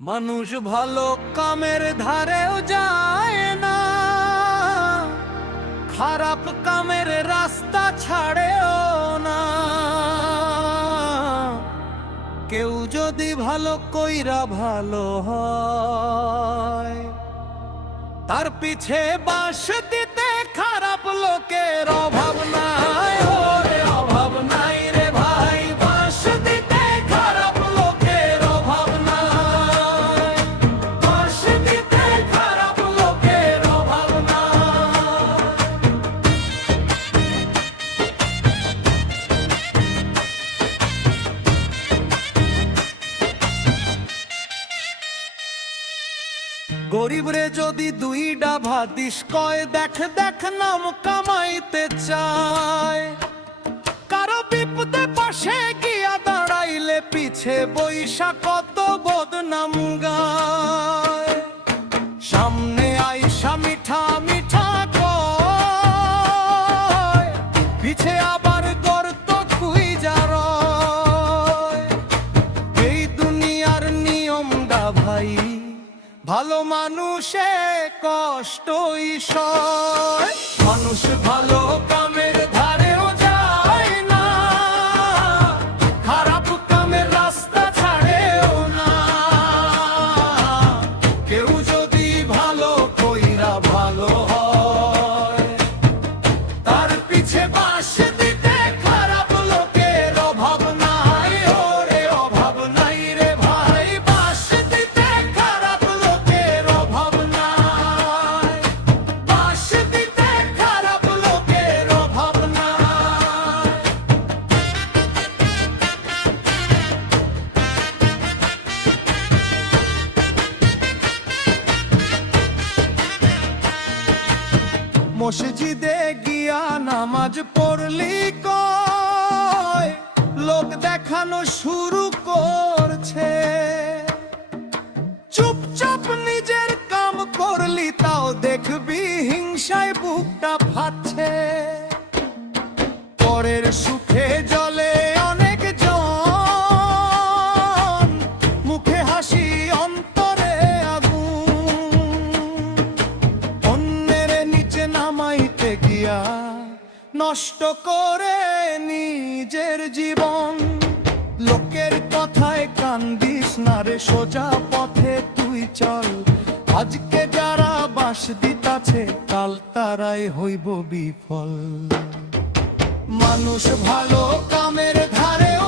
মানুষ ভালো কামের ধারেও যায় না, খারাপ কামের রাস্তা ছাড়েও না। কেউ যদি ভালো কইরা ভালো হয়, তার পিছে বাঁশ দিতে খারাপ লোকের অভাব নাই। ওরে অভাব নাই রে ভাই, বাঁশ দিতে খারাপ লোকের অভাব নাই, বাঁশ দিতে খারাপ লোকের অভাব নাই। গরিব রে যদি দুইটা ভাতিস কয়, দেখ দেখ নাম কামাইতে চায়। কারো বিপদে পাশে গিয়া দাঁড়াইলে পিছে বৈশা কত বদনাম গায়। সামনে আইসা মিঠা মিঠা কয়, পিছে আবার গর্ত খুইজা রয়। এই দুনিয়ার নিয়মটা ভাই, ভালো মানুষে কষ্টই সয়। মানুষ ভালো কামের ধারেও যায় না, খারাপ কামের রাস্তা ছাড়েও না। কেউ যদি ভালো কইরা ভালো হয়, তার পিছে বাঁশ দিতে খারাপ লোকের অভাব নাই। ওরে অভাব নাই রে ভাই, বাঁশ দিতে খারাপ লোকের অভাব নাই, বাঁশ দিতে খারাপ লোকের অভাব নাই। মসজিদে গিয়া নামাজ পড়লি কয়, লোক দেখানো শুরু করছে। চুপচাপ নিজের কাম করলি তাও দেখবি হিংসায় বুকটা ফাটছে। পরের সুখে জলে অনেক জন, মুখে হাসি অন্তরে আগুন। অন্যের নিচে নামাইতে গিয়া নষ্ট করে নিজের জীবন। লোকের কথায় কান দিস না রে, সোজা পথে তুই চল। আজকে যারা বাঁশ দিতাছে, কাল তারাই হইব বিফল। মানুষ ভালো কামের ধারেও